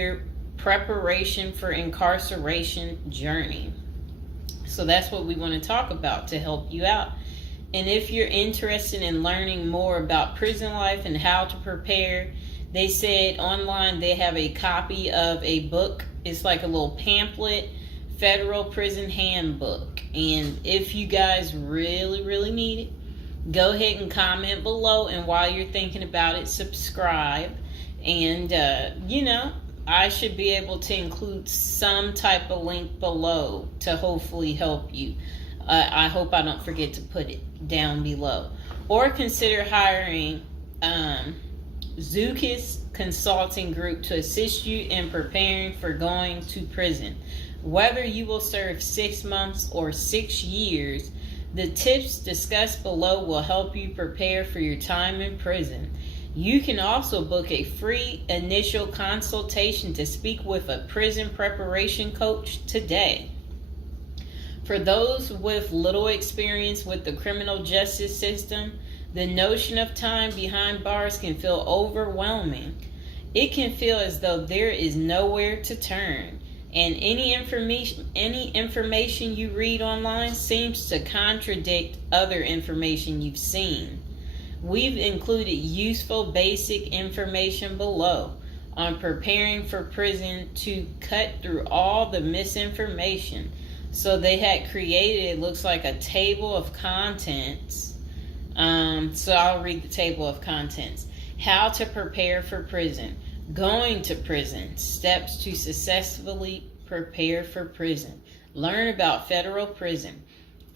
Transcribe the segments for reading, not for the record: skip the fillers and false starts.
your preparation for incarceration journey. So that's what we want to talk about to help you out. And if you're interested in learning more about prison life and how to prepare, they said online they have a copy of a book. It's like a little pamphlet, Federal Prison Handbook. And if you guys really need it, go ahead and comment below. And while you're thinking about it, subscribe. And, I should be able to include some type of link below to hopefully help you. I hope I don't forget to put it down below. Or consider hiring Zukis Consulting Group to assist you in preparing for going to prison. Whether you will serve 6 months or 6 years, the tips discussed below will help you prepare for your time in prison. You can also book a free initial consultation to speak with a prison preparation coach today. For those with little experience with the criminal justice system, the notion of time behind bars can feel overwhelming. It can feel as though there is nowhere to turn, and any information you read online seems to contradict other information you've seen. We've included useful basic information below on preparing for prison to cut through all the misinformation. So they had created, it looks like a table of contents. So I'll read the table of contents. How to prepare for prison. Going to prison. Steps to successfully prepare for prison. Learn about federal prison.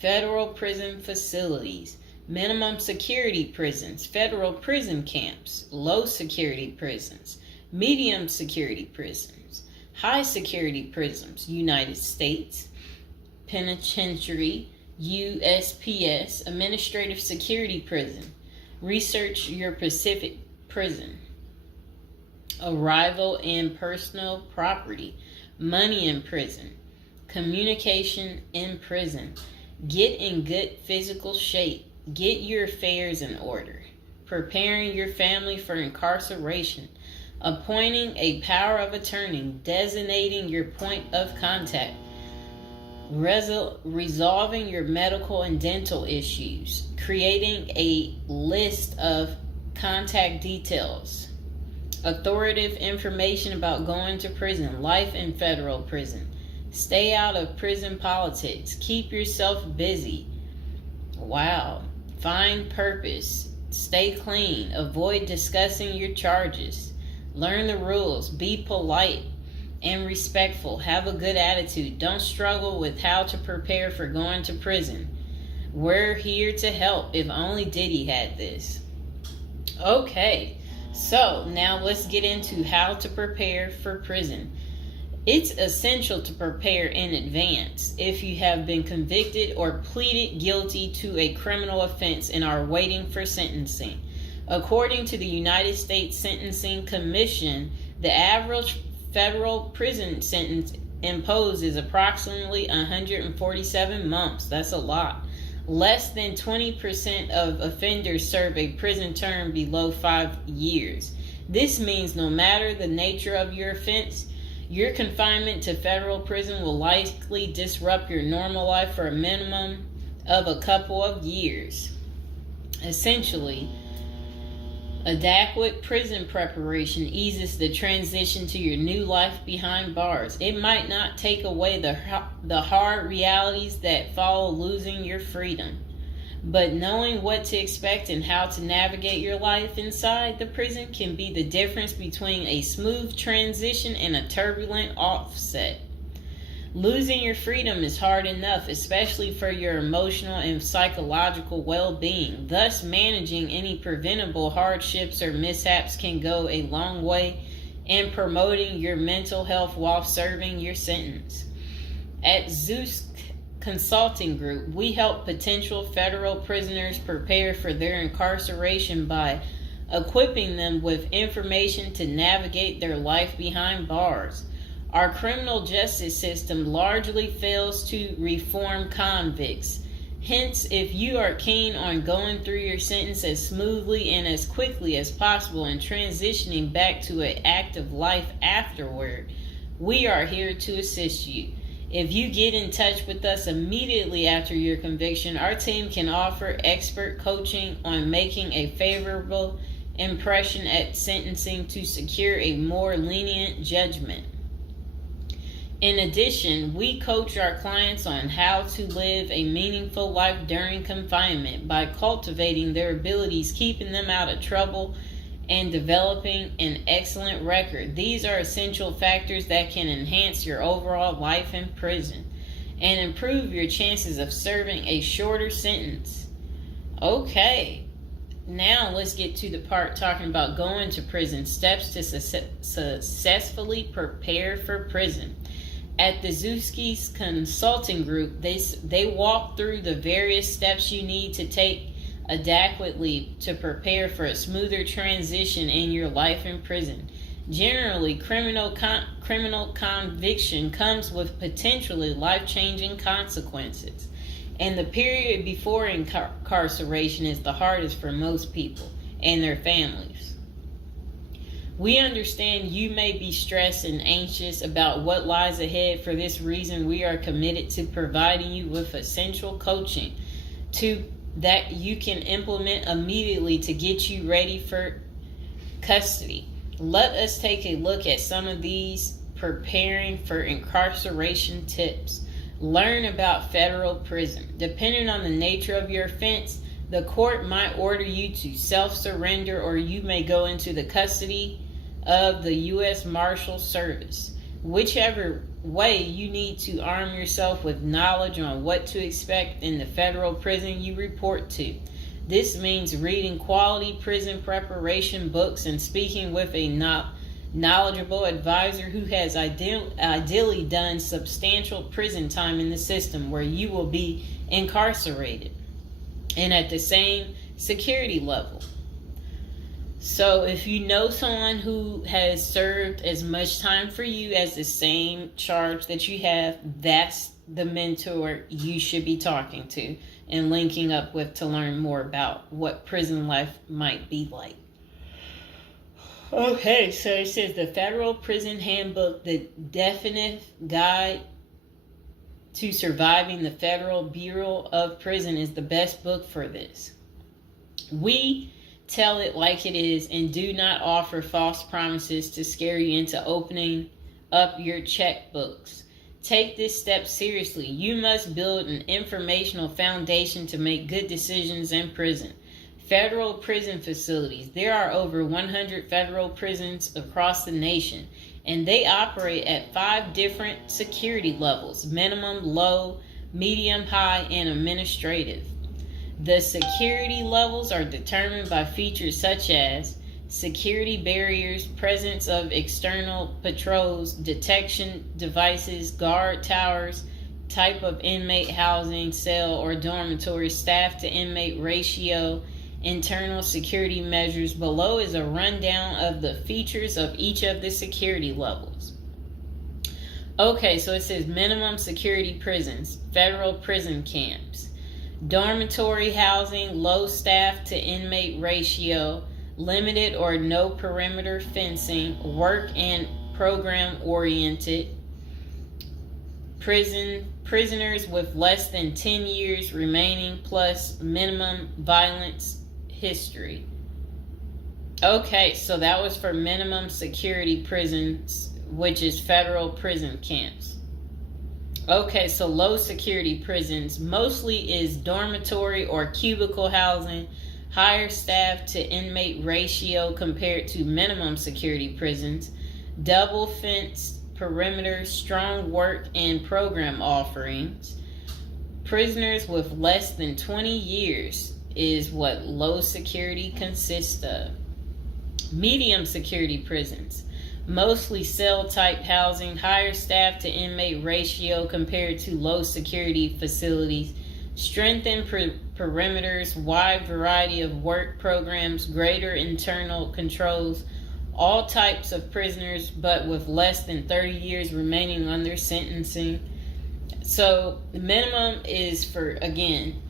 Federal prison facilities. Minimum security prisons. Federal prison camps. Low security prisons. Medium security prisons. High security prisons. United States Penitentiary. USPS, Administrative Security Prison. Research your Pacific Prison. Arrival and personal property. Money in prison. Communication in prison. Get in good physical shape. Get your affairs in order. Preparing your family for incarceration. Appointing a power of attorney. Designating your point of contact. Resolving your medical and dental issues. Creating a list of contact details. Authoritative information about going to prison. Life in federal prison. Stay out of prison politics. Keep yourself busy. Wow. Find purpose. Stay clean. Avoid discussing your charges. Learn the rules. Be polite and respectful. Have a good attitude. Don't struggle with how to prepare for going to prison. We're here to help. If only Diddy had this. Okay, so now let's get into how to prepare for prison. It's essential to prepare in advance if you have been convicted or pleaded guilty to a criminal offense and are waiting for sentencing. According to the United States Sentencing Commission, the average federal prison sentence imposed is approximately 147 months. That's a lot. Less than 20% of offenders serve a prison term below 5 years. This means no matter the nature of your offense, your confinement to federal prison will likely disrupt your normal life for a minimum of a couple of years. Essentially, adequate prison preparation eases the transition to your new life behind bars. It might not take away the hard realities that follow losing your freedom, but knowing what to expect and how to navigate your life inside the prison can be the difference between a smooth transition and a turbulent offset. Losing your freedom is hard enough, especially for your emotional and psychological well-being. Thus, managing any preventable hardships or mishaps can go a long way in promoting your mental health while serving your sentence. At Zeus Consulting Group, we help potential federal prisoners prepare for their incarceration by equipping them with information to navigate their life behind bars. Our criminal justice system largely fails to reform convicts, Hence, if you are keen on going through your sentence as smoothly and as quickly as possible and transitioning back to an active life afterward, we are here to assist you. If you get in touch with us immediately after your conviction, our team can offer expert coaching on making a favorable impression at sentencing to secure a more lenient judgment. In addition, we coach our clients on how to live a meaningful life during confinement by cultivating their abilities, keeping them out of trouble, and developing an excellent record. These are essential factors that can enhance your overall life in prison and improve your chances of serving a shorter sentence. Okay, now let's get to the part talking about going to prison, steps to successfully prepare for prison. At the Zuski's Consulting Group, they walk through the various steps you need to take adequately to prepare for a smoother transition in your life in prison. Generally, criminal conviction comes with potentially life-changing consequences, and the period before incarceration is the hardest for most people and their families. We understand you may be stressed and anxious about what lies ahead. For this reason, we are committed to providing you with essential coaching that you can implement immediately to get you ready for custody. Let us take a look at some of these preparing for incarceration tips. Learn about federal prison. Depending on the nature of your offense, the court might order you to self-surrender, or you may go into the custody of the U.S. Marshal Service. Whichever way, you need to arm yourself with knowledge on what to expect in the federal prison you report to. This means reading quality prison preparation books and speaking with a knowledgeable advisor who has ideally done substantial prison time in the system where you will be incarcerated and at the same security level. So if you know someone who has served as much time for you as the same charge that you have, that's the mentor you should be talking to and linking up with to learn more about what prison life might be like. Okay, so it says the Federal Prison Handbook, the definitive guide to surviving the Federal Bureau of Prison, is the best book for this. We tell it like it is and do not offer false promises to scare you into opening up your checkbooks. Take this step seriously. You must build an informational foundation to make good decisions in prison. Federal prison facilities. There are over 100 federal prisons across the nation, and they operate at 5 different security levels: minimum, low, medium, high, and administrative. The security levels are determined by features such as security barriers, presence of external patrols, detection devices, guard towers, type of inmate housing, cell or dormitory, staff to inmate ratio, internal security measures. Below is a rundown of the features of each of the security levels. Okay, so it says minimum security prisons, federal prison camps. Dormitory housing, low staff to inmate ratio, limited or no perimeter fencing, work and program oriented. Prisoners with less than 10 years remaining plus minimum violence history. Okay, so that was for minimum security prisons, which is federal prison camps. Okay, so low security prisons mostly is dormitory or cubicle housing, higher staff to inmate ratio compared to minimum security prisons, double fenced perimeter, strong work and program offerings. Prisoners with less than 20 years is what low security consists of. Medium security prisons, mostly cell type housing, higher staff to inmate ratio compared to low security facilities, strengthened perimeters, wide variety of work programs, greater internal controls, all types of prisoners but with less than 30 years remaining on their sentencing. So the minimum is for, again,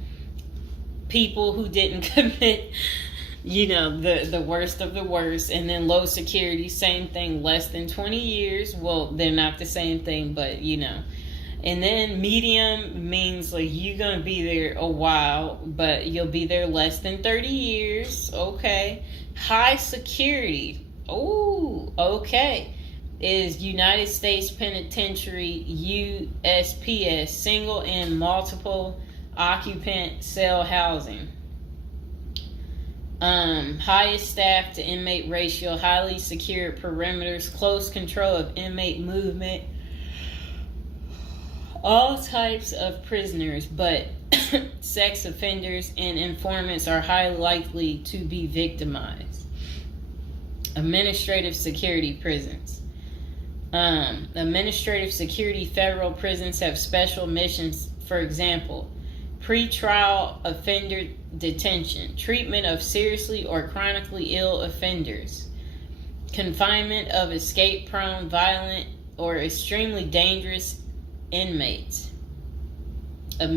people who didn't commit, the worst of the worst. And then low security, same thing, less than 20 years. Well, they're not the same thing, but And then medium means like you're going to be there a while, but you'll be there less than 30 years. Okay. High security. Oh, okay. Is United States Penitentiary, USPS, single and multiple occupant cell housing. Highest staff to inmate ratio, highly secured perimeters, close control of inmate movement, all types of prisoners, but sex offenders and informants are highly likely to be victimized. Administrative security prisons. Administrative security federal prisons have special missions, for example, pretrial offender detention, treatment of seriously or chronically ill offenders, confinement of escape-prone, violent, or extremely dangerous inmates.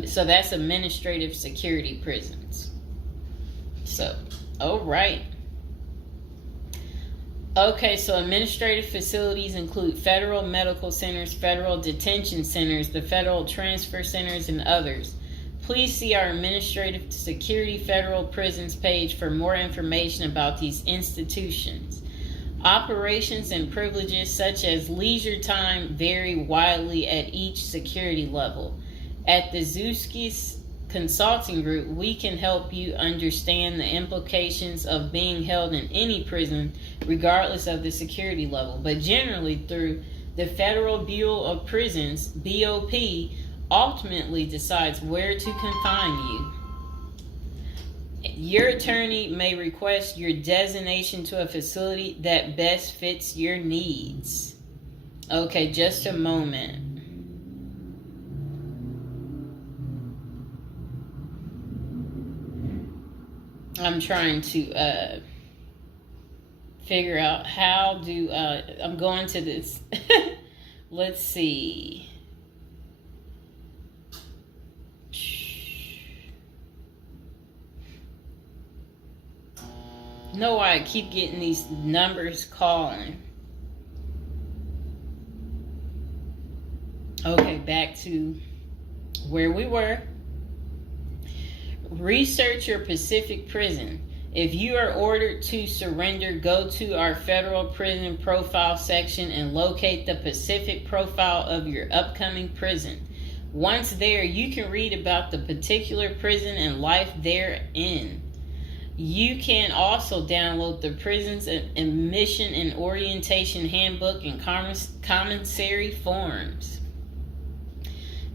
So that's administrative security prisons. So, all right. Okay, so administrative facilities include federal medical centers, federal detention centers, the federal transfer centers, and others. Please see our Administrative Security Federal Prisons page for more information about these institutions. Operations and privileges such as leisure time vary widely at each security level. At the Zuskis Consulting Group, we can help you understand the implications of being held in any prison, regardless of the security level. But generally, through the Federal Bureau of Prisons, BOP, ultimately decides where to confine you. Your attorney may request your designation to a facility that best fits your needs. Okay, just a moment. I'm trying to figure out how do I'm going to this. Let's see. Know why I keep getting these numbers calling. Okay, back to where we were. Research your Pacific prison. If you are ordered to surrender, go to our federal prison profile section and locate the Pacific profile of your upcoming prison. Once there, you can read about the particular prison and life therein. You can also download the prison's admission and orientation handbook and commissary forms.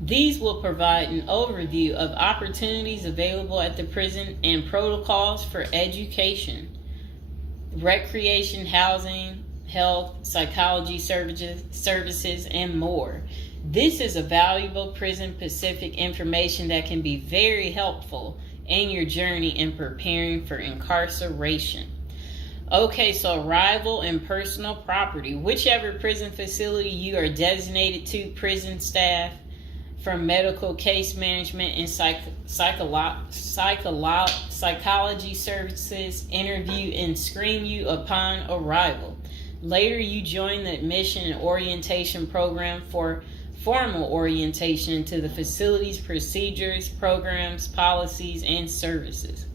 These will provide an overview of opportunities available at the prison and protocols for education, recreation, housing, health, psychology services, and more. This is a valuable Prison Pacific information that can be very helpful in your journey in preparing for incarceration. Okay, so arrival and personal property. Whichever prison facility you are designated to, prison staff from medical case management and psychology services interview and screen you upon arrival. Later, you join the admission and orientation program for formal orientation into the facility's procedures, programs, policies, and services.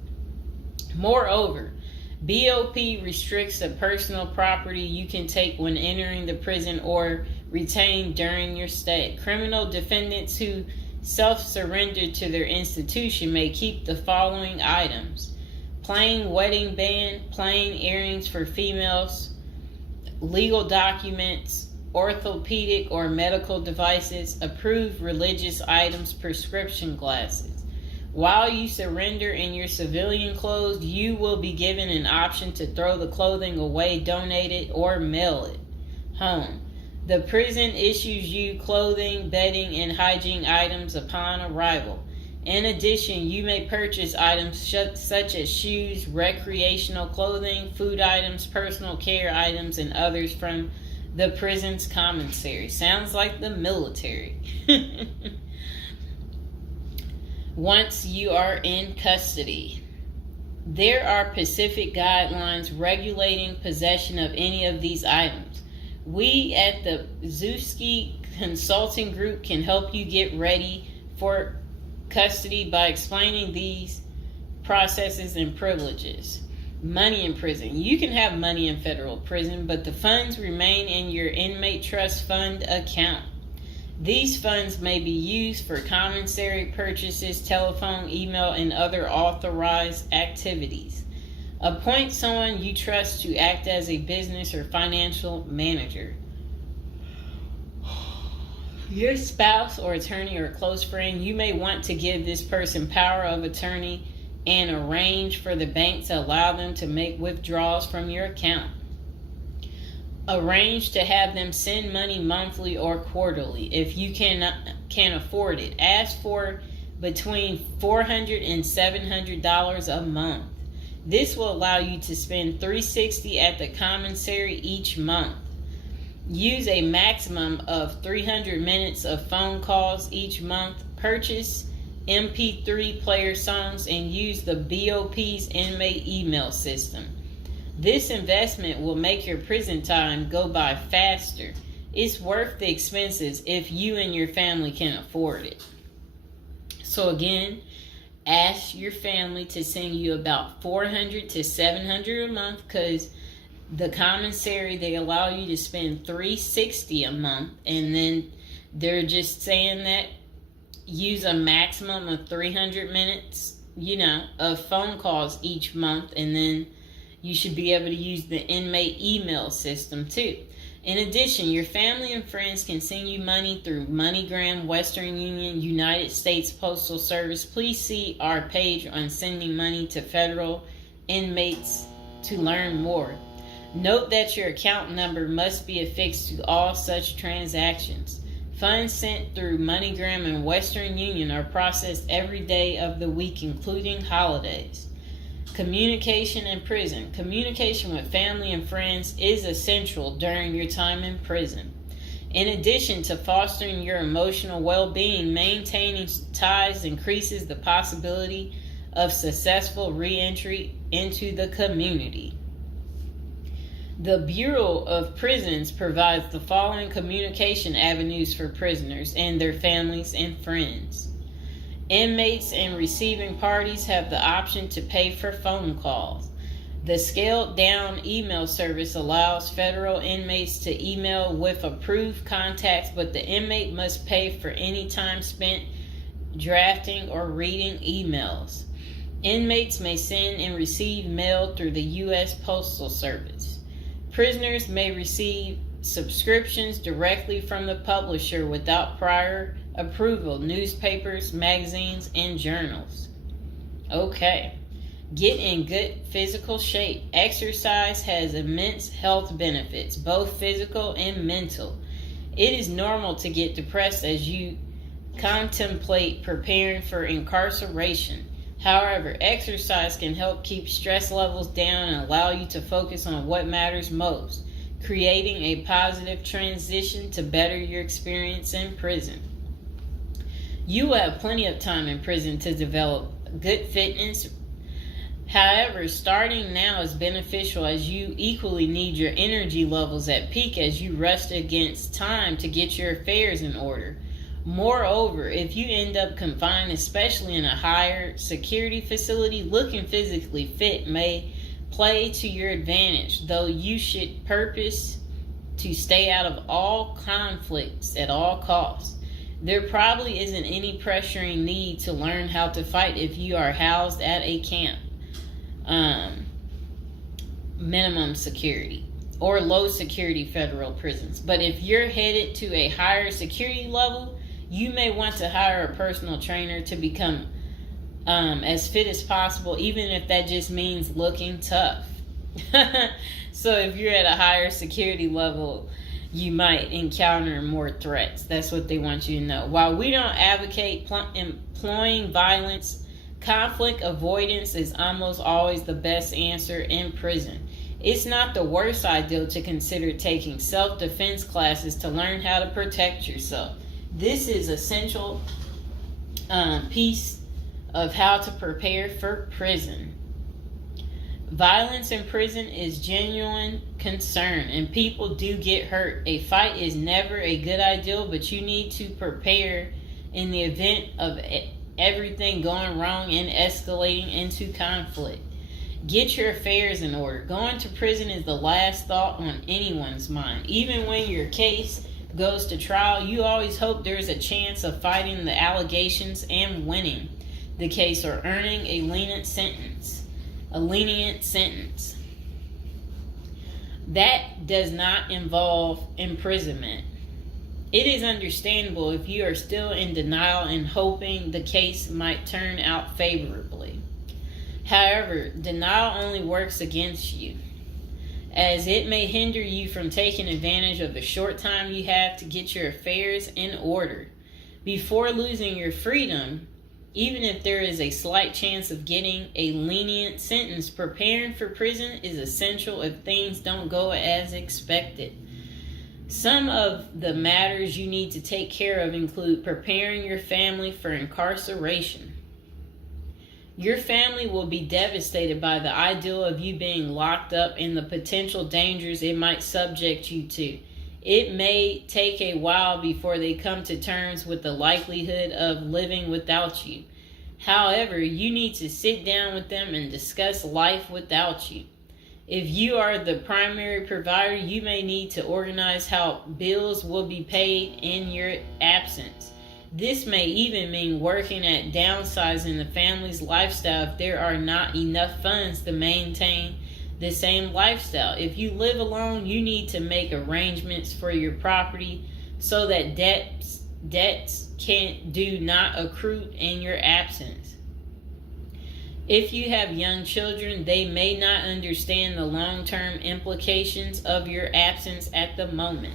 Moreover, BOP restricts the personal property you can take when entering the prison or retain during your stay. Criminal defendants who self-surrender to their institution may keep the following items: plain wedding band, plain earrings for females, legal documents, orthopedic or medical devices, approved religious items, prescription glasses. While you surrender in your civilian clothes, you will be given an option to throw the clothing away, donate it, or mail it home. The prison issues you clothing, bedding, and hygiene items upon arrival. In addition, you may purchase items such as shoes, recreational clothing, food items, personal care items, and others from the prison's commissary. Sounds like the military. once you are in custody. There are specific guidelines regulating possession of any of these items. We at the Zuski Consulting Group can help you get ready for custody by explaining these processes and privileges. Money in prison. You can have money in federal prison, but the funds remain in your inmate trust fund account. These funds may be used for commissary purchases, telephone, email, and other authorized activities. Appoint someone you trust to act as a business or financial manager. Your spouse or attorney or close friend, you may want to give this person power of attorney and arrange for the bank to allow them to make withdrawals from your account. Arrange to have them send money monthly or quarterly if you can afford it. Ask for between $400 and $700 a month. This will allow you to spend $360 at the commissary each month. Use a maximum of 300 minutes of phone calls each month. Purchase MP3 player songs and use the BOP's inmate email system. This investment will make your prison time go by faster. It's worth the expenses if you and your family can afford it. So again, ask your family to send you about $400 to $700 a month, because the commissary, they allow you to spend $360 a month, and then they're just saying that use a maximum of 300 minutes, of phone calls each month, and then you should be able to use the inmate email system too. In addition, your family and friends can send you money through MoneyGram, Western Union, United States Postal Service. Please see our page on sending money to federal inmates to learn more. Note that your account number must be affixed to all such transactions. Funds sent through MoneyGram and Western Union are processed every day of the week, including holidays. Communication in prison. Communication with family and friends is essential during your time in prison. In addition to fostering your emotional well-being, maintaining ties increases the possibility of successful re-entry into the community. The Bureau of Prisons provides the following communication avenues for prisoners and their families and friends. Inmates and receiving parties have the option to pay for phone calls. The scaled-down email service allows federal inmates to email with approved contacts, but the inmate must pay for any time spent drafting or reading emails. Inmates may send and receive mail through the U.S. Postal Service. Prisoners may receive subscriptions directly from the publisher without prior approval, newspapers, magazines, and journals. Okay. Get in good physical shape. Exercise has immense health benefits, both physical and mental. It is normal to get depressed as you contemplate preparing for incarceration. However, exercise can help keep stress levels down and allow you to focus on what matters most, creating a positive transition to better your experience in prison. You will have plenty of time in prison to develop good fitness. However, starting now is beneficial as you equally need your energy levels at peak as you rush against time to get your affairs in order. Moreover, if you end up confined, especially in a higher security facility, looking physically fit may play to your advantage, though you should purpose to stay out of all conflicts at all costs. There probably isn't any pressuring need to learn how to fight if you are housed at a camp, minimum security, or low security federal prisons. But if you're headed to a higher security level, you may want to hire a personal trainer to become as fit as possible, even if that just means looking tough. So if you're at a higher security level, you might encounter more threats. That's what they want you to know. While we don't advocate employing violence, conflict avoidance is almost always the best answer in prison. It's not the worst idea to consider taking self-defense classes to learn how to protect yourself. This is essential piece of how to prepare for prison. Violence in prison is genuine concern, and people do get hurt. A fight is never a good idea, but you need to prepare in the event of everything going wrong and escalating into conflict. Get your affairs in order. Going to prison is the last thought on anyone's mind. Even when your case goes to trial, you always hope there's a chance of fighting the allegations and winning the case or earning a lenient sentence. That does not involve imprisonment. It is understandable if you are still in denial and hoping the case might turn out favorably. However, denial only works against you, as it may hinder you from taking advantage of the short time you have to get your affairs in order. Before losing your freedom, even if there is a slight chance of getting a lenient sentence, preparing for prison is essential if things don't go as expected. Some of the matters you need to take care of include preparing your family for incarceration. Your family will be devastated by the idea of you being locked up and the potential dangers it might subject you to. It may take a while before they come to terms with the likelihood of living without you. However, you need to sit down with them and discuss life without you. If you are the primary provider, you may need to organize how bills will be paid in your absence. This may even mean working at downsizing the family's lifestyle if there are not enough funds to maintain the same lifestyle. If you live alone, you need to make arrangements for your property so that debts do not accrue in your absence. If you have young children, they may not understand the long-term implications of your absence at the moment,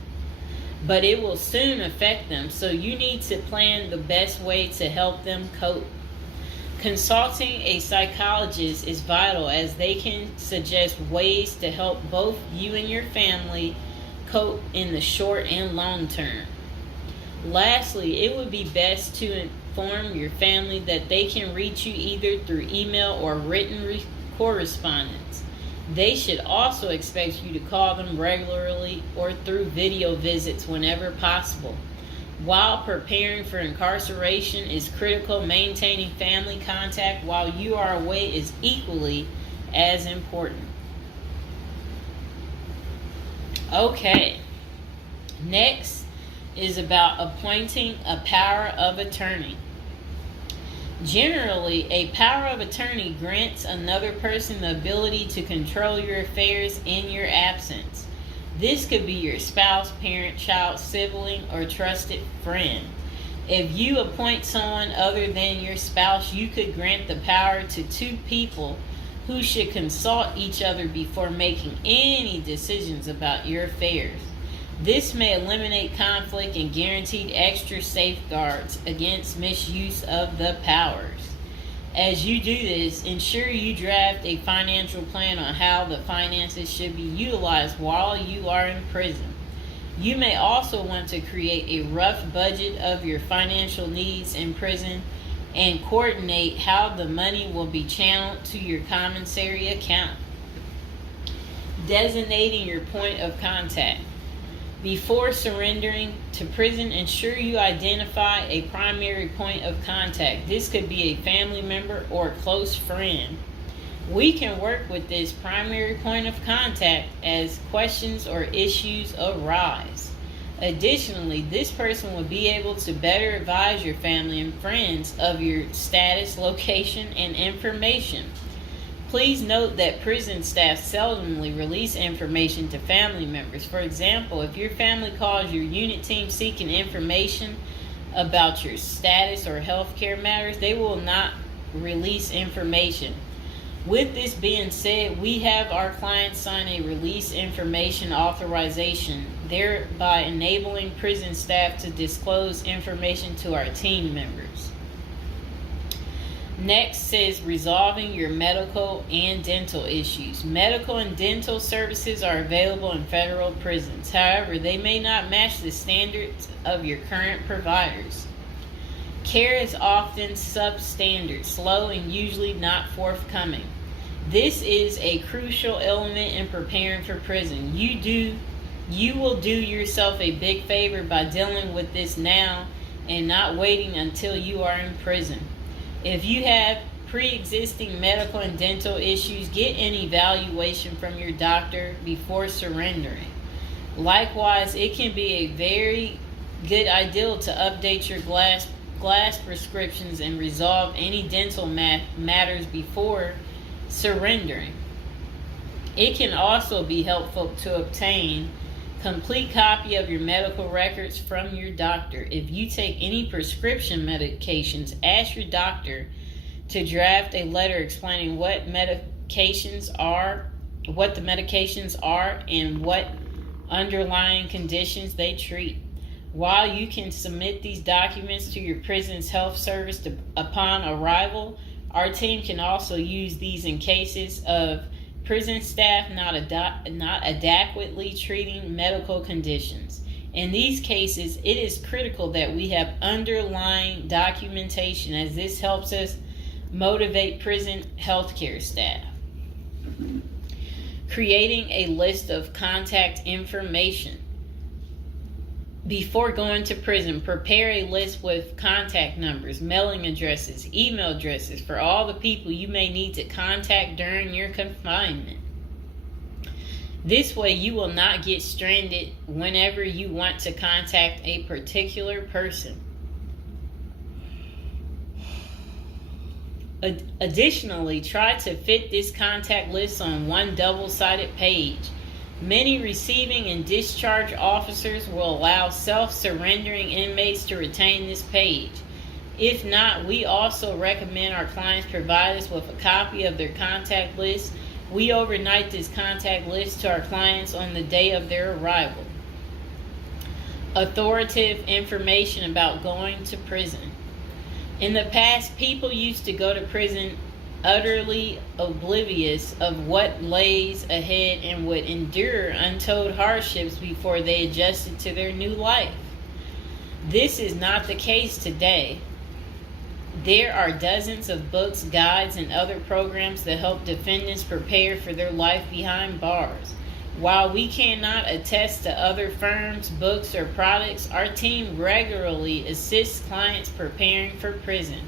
but it will soon affect them, so you need to plan the best way to help them cope. Consulting a psychologist is vital, as they can suggest ways to help both you and your family cope in the short and long term. Lastly, it would be best to inform your family that they can reach you either through email or written correspondence. They should also expect you to call them regularly or through video visits whenever possible. While preparing for incarceration is critical, maintaining family contact while you are away is equally as important. Okay, next is about appointing a power of attorney. Generally, a power of attorney grants another person the ability to control your affairs in your absence. This could be your spouse, parent, child, sibling, or trusted friend. If you appoint someone other than your spouse, you could grant the power to two people who should consult each other before making any decisions about your affairs. This may eliminate conflict and guarantee extra safeguards against misuse of the powers. As you do this, ensure you draft a financial plan on how the finances should be utilized while you are in prison. You may also want to create a rough budget of your financial needs in prison and coordinate how the money will be channeled to your commissary account. Designating your point of contact. Before surrendering to prison, ensure you identify a primary point of contact. This could be a family member or a close friend. We can work with this primary point of contact as questions or issues arise. Additionally, this person will be able to better advise your family and friends of your status, location, and information. Please note that prison staff seldomly release information to family members. For example, if your family calls your unit team seeking information about your status or healthcare matters, they will not release information. With this being said, we have our clients sign a release information authorization, thereby enabling prison staff to disclose information to our team members. Next is resolving your medical and dental issues. Medical and dental services are available in federal prisons. However, they may not match the standards of your current providers. Care is often substandard, slow, and usually not forthcoming. This is a crucial element in preparing for prison. You will do yourself a big favor by dealing with this now and not waiting until you are in prison. If you have pre-existing medical and dental issues, get an evaluation from your doctor before surrendering. Likewise, it can be a very good idea to update your glass prescriptions and resolve any dental matters before surrendering. It can also be helpful to obtain complete copy of your medical records from your doctor. If you take any prescription medications, ask your doctor to draft a letter explaining what the medications are, and what underlying conditions they treat. While you can submit these documents to your prison's health service upon arrival, our team can also use these in cases of prison staff not adequately treating medical conditions. In these cases, it is critical that we have underlying documentation, as this helps us motivate prison healthcare staff. Creating a list of contact information. Before going to prison, prepare a list with contact numbers, mailing addresses, email addresses for all the people you may need to contact during your confinement. This way, you will not get stranded whenever you want to contact a particular person. Additionally, try to fit this contact list on one double-sided page. Many receiving and discharge officers will allow self-surrendering inmates to retain this page. If not, we also recommend our clients provide us with a copy of their contact list. We overnight this contact list to our clients on the day of their arrival. Authoritative information about going to prison. In the past, people used to go to prison utterly oblivious of what lays ahead and would endure untold hardships before they adjusted to their new life. This is not the case today. There are dozens of books, guides, and other programs that help defendants prepare for their life behind bars. While we cannot attest to other firms, books, or products, our team regularly assists clients preparing for prison.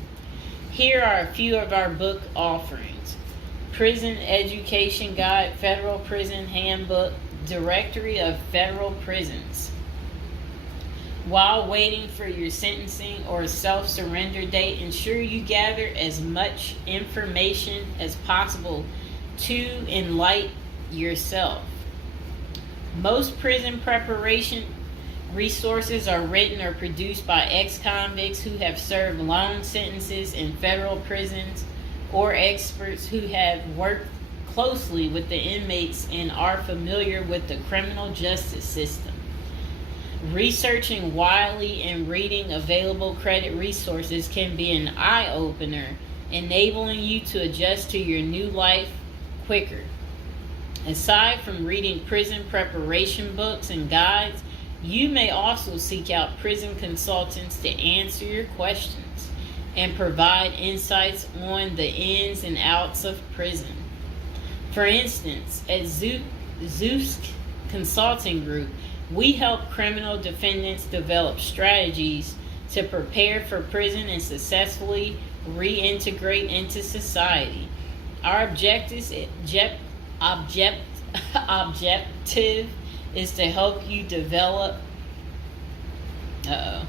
Here are a few of our book offerings: Prison Education Guide, Federal Prison Handbook, Directory of Federal Prisons. While waiting for your sentencing or self-surrender date, ensure you gather as much information as possible to enlighten yourself. Most prison preparation resources are written or produced by ex-convicts who have served long sentences in federal prisons, or experts who have worked closely with the inmates and are familiar with the criminal justice system. Researching widely and reading available credit resources can be an eye-opener, enabling you to adjust to your new life quicker. Aside from reading prison preparation books and guides, you may also seek out prison consultants to answer your questions and provide insights on the ins and outs of prison. For instance, at Zeus Consulting Group, we help criminal defendants develop strategies to prepare for prison and successfully reintegrate into society. Our objective is to help you develop an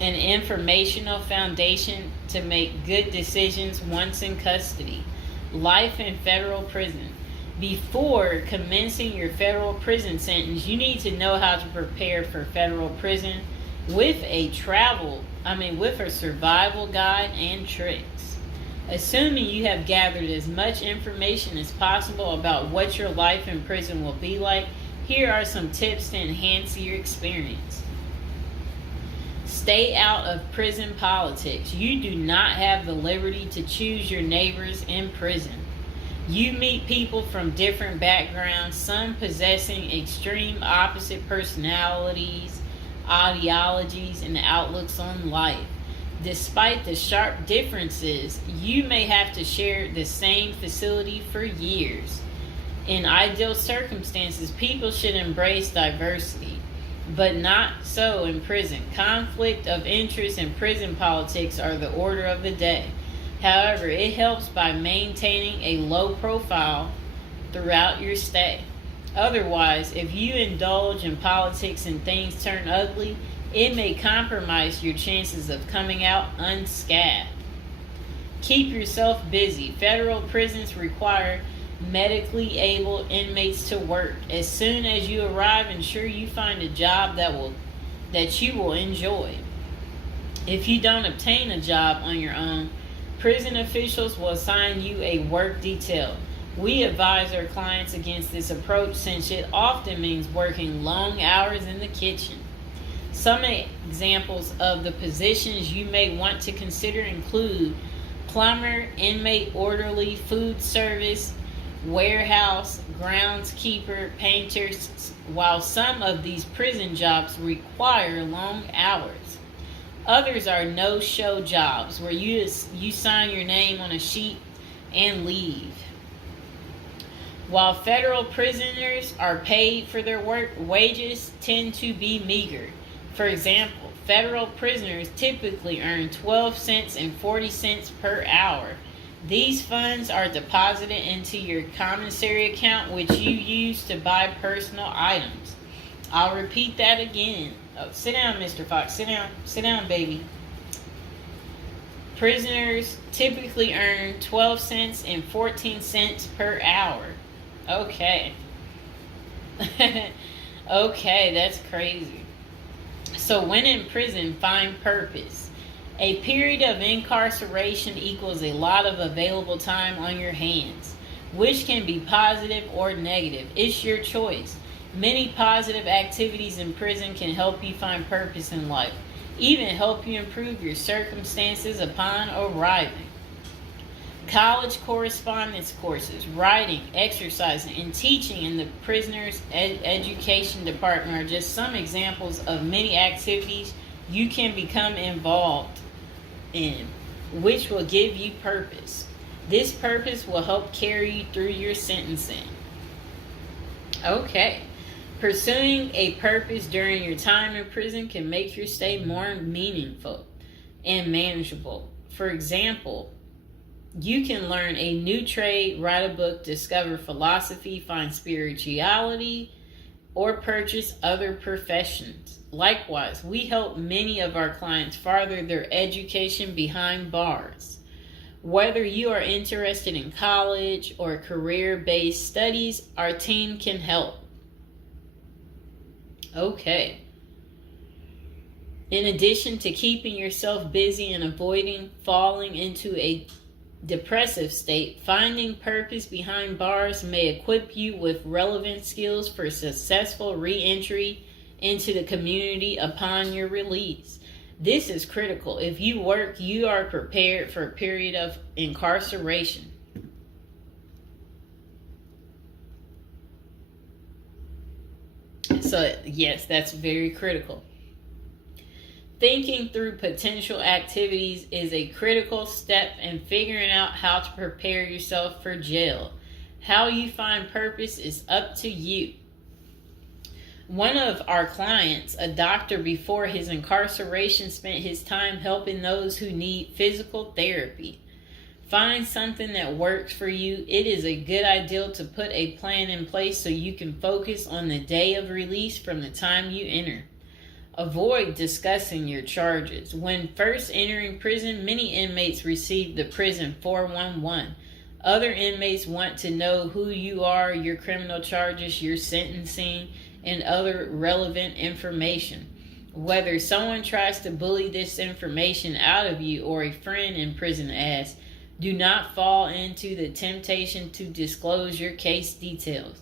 informational foundation to make good decisions once in custody. Life in federal prison. Before commencing your federal prison sentence, you need to know how to prepare for federal prison with a survival guide and tricks. Assuming you have gathered as much information as possible about what your life in prison will be like, here are some tips to enhance your experience. Stay out of prison politics. You do not have the liberty to choose your neighbors in prison. You meet people from different backgrounds, some possessing extreme opposite personalities, ideologies, and outlooks on life. Despite the sharp differences, you may have to share the same facility for years. In ideal circumstances, people should embrace diversity, but not so in prison. Conflict of interest and prison politics are the order of the day. However, it helps by maintaining a low profile throughout your stay. Otherwise, if you indulge in politics and things turn ugly, it may compromise your chances of coming out unscathed. Keep yourself busy. Federal prisons require medically able inmates to work. As soon as you arrive, ensure you find a job that you will enjoy. If you don't obtain a job on your own, prison officials will assign you a work detail. We advise our clients against this approach since it often means working long hours in the kitchen. Some examples of the positions you may want to consider include plumber, inmate orderly, food service, warehouse, groundskeeper, painters. While some of these prison jobs require long hours, others are no-show jobs where you sign your name on a sheet and leave. While federal prisoners are paid for their work, wages tend to be meager. For example, federal prisoners typically earn 12 cents and 40 cents per hour. These funds are deposited into your commissary account, which you use to buy personal items. I'll repeat that again. Oh, sit down, Mr. Fox. Sit down. Sit down, baby. Prisoners typically earn 12 cents and 14 cents per hour. Okay. Okay, that's crazy. So when in prison, find purpose. A period of incarceration equals a lot of available time on your hands, which can be positive or negative. It's your choice. Many positive activities in prison can help you find purpose in life, even help you improve your circumstances upon arriving. College correspondence courses, writing, exercising, and teaching in the prisoner's education department are just some examples of many activities you can become involved in, which will give you purpose. This purpose will help carry you through your sentencing. Okay. Pursuing a purpose during your time in prison can make your stay more meaningful and manageable. For example, you can learn a new trade, write a book, discover philosophy, find spirituality, or purchase other professions. Likewise, we help many of our clients further their education behind bars. Whether you are interested in college or career-based studies, our team can help. Okay. In addition to keeping yourself busy and avoiding falling into a depressive state, finding purpose behind bars may equip you with relevant skills for successful re-entry into the community upon your release. This is critical. If you work, you are prepared for a period of incarceration. So, yes, that's very critical. Thinking through potential activities is a critical step in figuring out how to prepare yourself for jail. How you find purpose is up to you. One of our clients, a doctor before his incarceration, spent his time helping those who need physical therapy. Find something that works for you. It is a good idea to put a plan in place so you can focus on the day of release from the time you enter. Avoid discussing your charges. When first entering prison, many inmates receive the prison 411. Other inmates want to know who you are, your criminal charges, your sentencing, and other relevant information. Whether someone tries to bully this information out of you or a friend in prison asks, do not fall into the temptation to disclose your case details.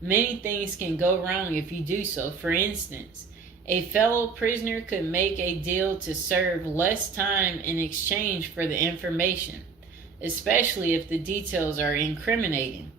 Many things can go wrong if you do so. For instance, a fellow prisoner could make a deal to serve less time in exchange for the information, especially if the details are incriminating.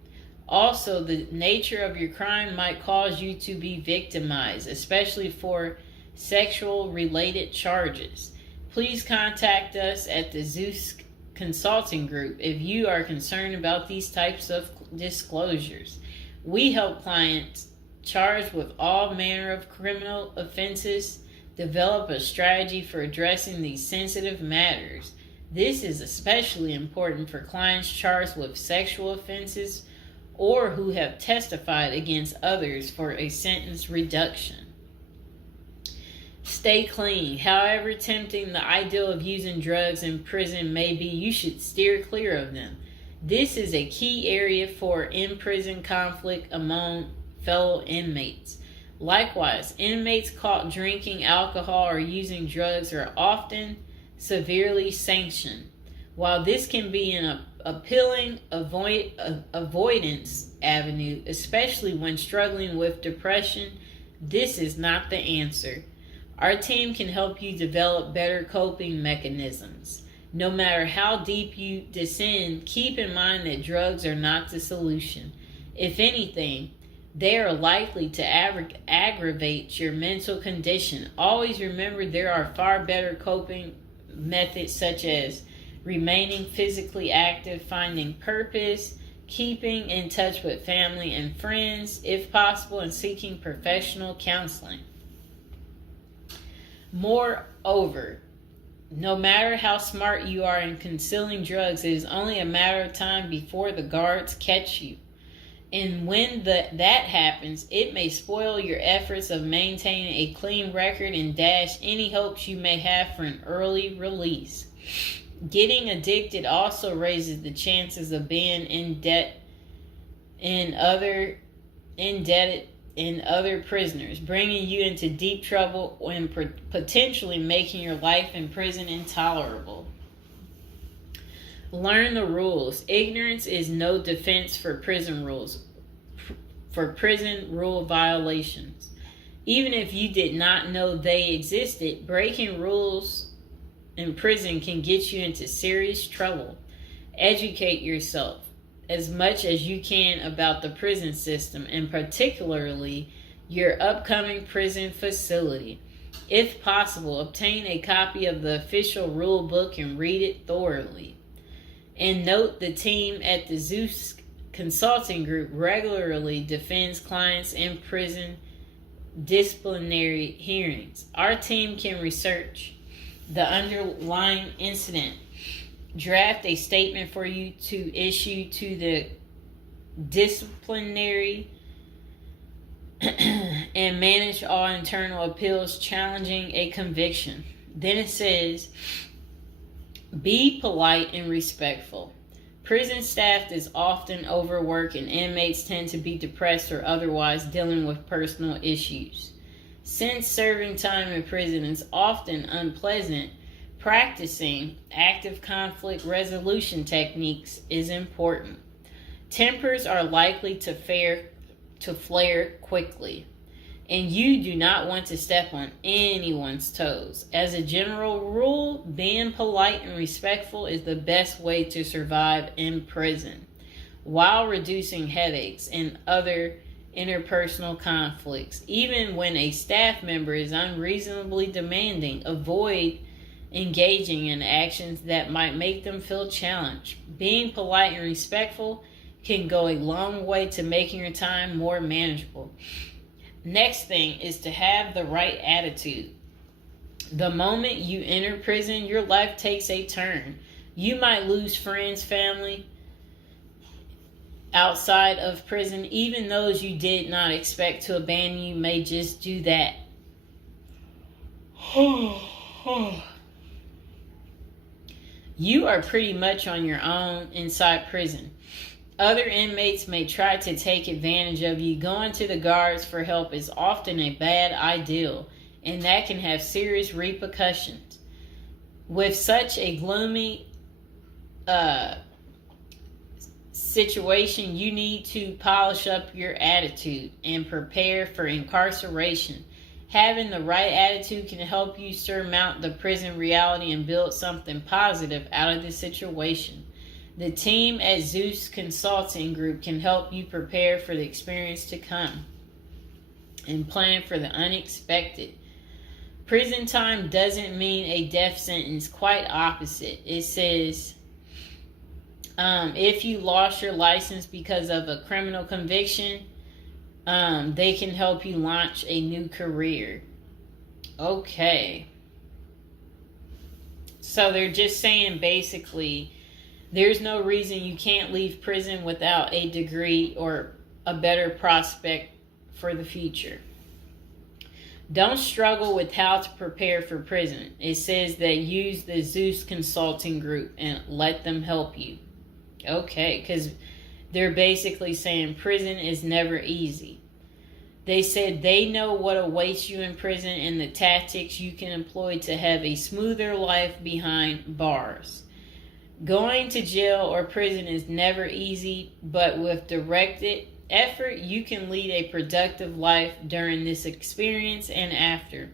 Also, the nature of your crime might cause you to be victimized, especially for sexual related charges. Please contact us at the Zeus Consulting Group if you are concerned about these types of disclosures. We help clients charged with all manner of criminal offenses develop a strategy for addressing these sensitive matters. This is especially important for clients charged with sexual offenses or who have testified against others for a sentence reduction. Stay clean. However tempting the ideal of using drugs in prison may be, you should steer clear of them. This is a key area for in-prison conflict among fellow inmates. Likewise, inmates caught drinking alcohol or using drugs are often severely sanctioned. While this can be an appealing avoidance avenue, especially when struggling with depression, this is not the answer. Our team can help you develop better coping mechanisms. No matter how deep you descend, keep in mind that drugs are not the solution. If anything, they are likely to aggravate your mental condition. Always remember there are far better coping methods such as remaining physically active, finding purpose, keeping in touch with family and friends, if possible, and seeking professional counseling. Moreover, no matter how smart you are in concealing drugs, it is only a matter of time before the guards catch you. And when that happens, it may spoil your efforts of maintaining a clean record and dash any hopes you may have for an early release. Getting addicted also raises the chances of being indebted in other prisoners, bringing you into deep trouble and potentially making your life in prison intolerable. Learn the rules. Ignorance is no defense for prison rules, for prison rule violations. Even if you did not know they existed, breaking rules in prison can get you into serious trouble. Educate yourself as much as you can about the prison system, and particularly your upcoming prison facility. If possible, obtain a copy of the official rule book and read it thoroughly. And note, the team at the Zeus Consulting Group regularly defends clients in prison disciplinary hearings. Our team can research the underlying incident, draft a statement for you to issue to the disciplinary, and manage all internal appeals challenging a conviction. Then it says, be polite and respectful. Prison staff is often overworked and inmates tend to be depressed or otherwise dealing with personal issues. Since serving time in prison is often unpleasant, practicing active conflict resolution techniques is important. Tempers are likely to flare quickly, and you do not want to step on anyone's toes. As a general rule, being polite and respectful is the best way to survive in prison, while reducing headaches and other interpersonal conflicts. Even when a staff member is unreasonably demanding, avoid engaging in actions that might make them feel challenged. Being polite and respectful can go a long way to making your time more manageable. Next thing is to have the right attitude. The moment you enter prison, your life takes a turn. You might lose friends, family outside of prison. Even those you did not expect to abandon you may just do that. You are pretty much on your own inside prison. Other inmates may try to take advantage of you. Going to the guards for help is often a bad idea, and that can have serious repercussions. With such a gloomy situation, you need to polish up your attitude and prepare for incarceration. Having the right attitude can help you surmount the prison reality and build something positive out of the situation. The team at Zeus Consulting Group can help you prepare for the experience to come and plan for the unexpected. Prison time doesn't mean a death sentence. Quite opposite. It says, if you lost your license because of a criminal conviction, they can help you launch a new career. Okay. So they're just saying basically, there's no reason you can't leave prison without a degree or a better prospect for the future. Don't struggle with how to prepare for prison. It says that use the Zeus Consulting Group and let them help you. Okay, because they're basically saying prison is never easy. They said they know what awaits you in prison and the tactics you can employ to have a smoother life behind bars. Going to jail or prison is never easy, but with directed effort, you can lead a productive life during this experience and after.